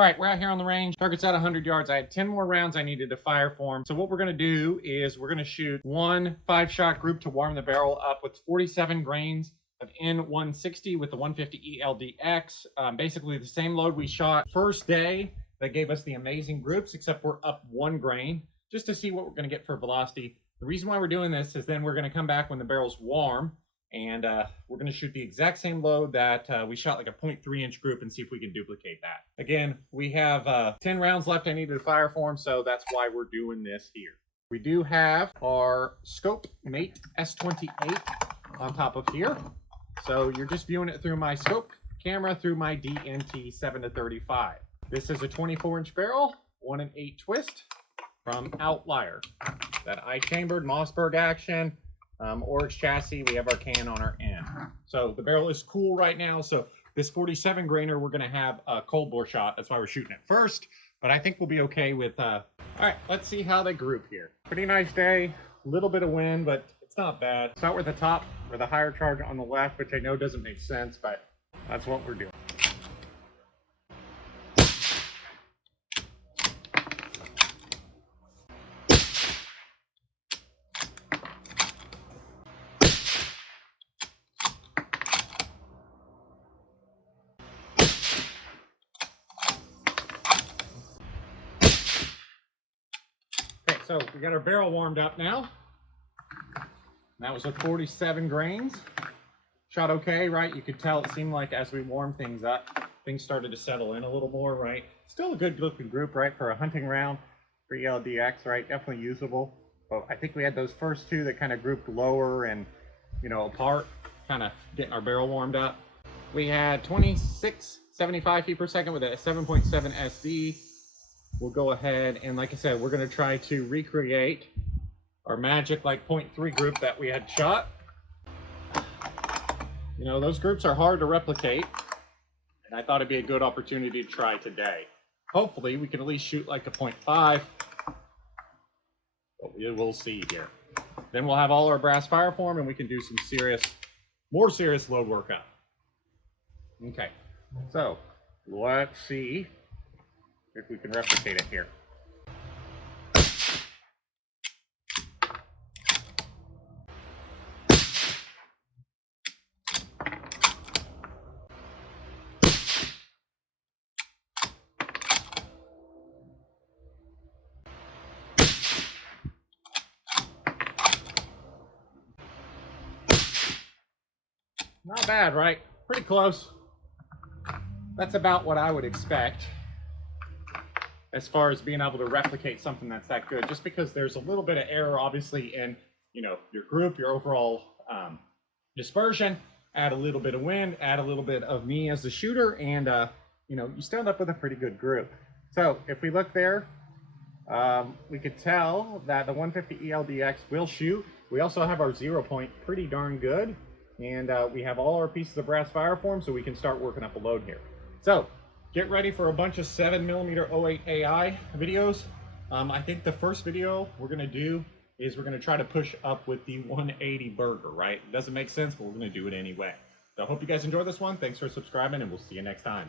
All right, we're out here on the range. Target's at 100 yards. I had 10 more rounds I needed to fire for him. So what we're gonna do is we're gonna shoot one 5-shot group to warm the barrel up with 47 grains of N160 with the 150 ELDX. Basically the same load we shot first day that gave us the amazing groups, except we're up 1 grain just to see what we're gonna get for velocity. The reason why we're doing this is then we're gonna come back when the barrel's warm and we're going to shoot the exact same load that we shot, like a 0.3-inch group, and see if we can duplicate that. Again, we have 10 rounds left I needed to fire for him, so that's why we're doing this here. We do have our scope mate S28 on top of here. So you're just viewing it through my scope camera through my DNT 7-35. This is a 24-inch barrel, 1 1/8 twist from Outlier. That I-chambered Mossberg action. Oryx chassis, we have our can on our end. So the barrel is cool right now. So this 47 grainer, we're going to have a cold bore shot. That's why we're shooting it first. But I think we'll be okay with, all right, let's see how they group here. Pretty nice day, a little bit of wind, but it's not bad. Start with the top or the higher charge on the left, which I know doesn't make sense, but that's what we're doing. So we got our barrel warmed up now. That was with 47 grains. Shot okay, right? You could tell it seemed like as we warmed things up, things started to settle in a little more, right? Still a good looking group, right? For a hunting round, for ELDX, right? Definitely usable. But I think we had those first two that kind of grouped lower and, you know, apart, kind of getting our barrel warmed up. We had 2675 feet per second with a 7.7 SD. We'll go ahead and, like I said, we're going to try to recreate our magic like 0.3 group that we had shot. You know, those groups are hard to replicate, and I thought it'd be a good opportunity to try today. Hopefully we can at least shoot like a 0.5, but we will see here. Then we'll have all our brass fire form and we can do some more serious load work up. Okay, so let's see if we can replicate it here. Not bad, right? Pretty close. That's about what I would expect as far as being able to replicate something that's that good, just because there's a little bit of error, obviously, in, you know, your group, your overall dispersion. Add a little bit of wind, add a little bit of me as the shooter, and, you know, you stand up with a pretty good group. So if we look there, we could tell that the 150 ELDX will shoot. We also have our 0 point pretty darn good, and we have all our pieces of brass fire form, so we can start working up a load here. So get ready for a bunch of 7mm08AI videos. I think the first video we're going to do is we're going to try to push up with the 180 burger, right? It doesn't make sense, but we're going to do it anyway. So I hope you guys enjoyed this one. Thanks for subscribing, and we'll see you next time.